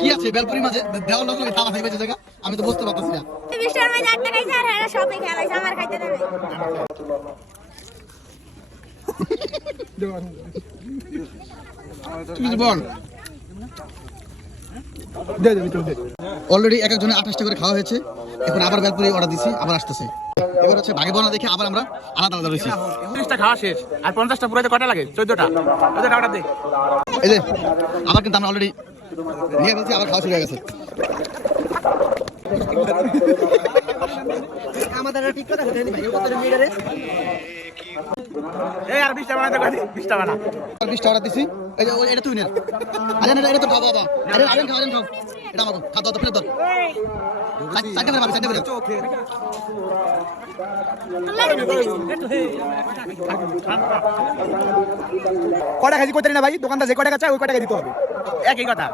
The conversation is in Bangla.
কি আছে বেলপুরি মাঝে দেওয়ার লোক লাগে তালা খাইবে জায়গা আমি তো বুঝতে পারতাছি না 20 টাকার মাঝে 8 টাকাই আর এরা সবই খেলাইছে আমার খাইতে দেয় নাই কিছু বল দে দে ভিতর দে অলরেডি এক একজনে 28 টাকা করে খাওয়া হয়েছে এখন আবার বেলপুরি অর্ডার দিছি আবার আসতেছে এবার হচ্ছে ভাগে বনা দেখে আবার আমরা আলাদা আলাদা রয়েছি 30টা খাওয়া শেষ আর 50টা পুরাইতে কয়টা লাগে 14টা অর্ডার দে এই যে আবার কিন্তু আমরা অলরেডি নিয়ে ফেলছি আবার খাওয়া শুরু হয়ে গেছে আমাদের ঠিক কথা হচ্ছে ভাই ও কত মিটারে এই আর 20টা বানাতে কই 20টা বানা আর 20টা অর্ডার দিছি এই যে এটা তুই নে আরে না এটা তো খাও বাবা আরে আরেন খাও এটা আমাকে খাও দাও ফেরত দাও সাইডে ফের ভাবি সাইডে ফের কটা খাইছি কইতে না ভাই দোকানদার যে কটা খাচ্ছে ওই কটা দিতে হবে একই কথা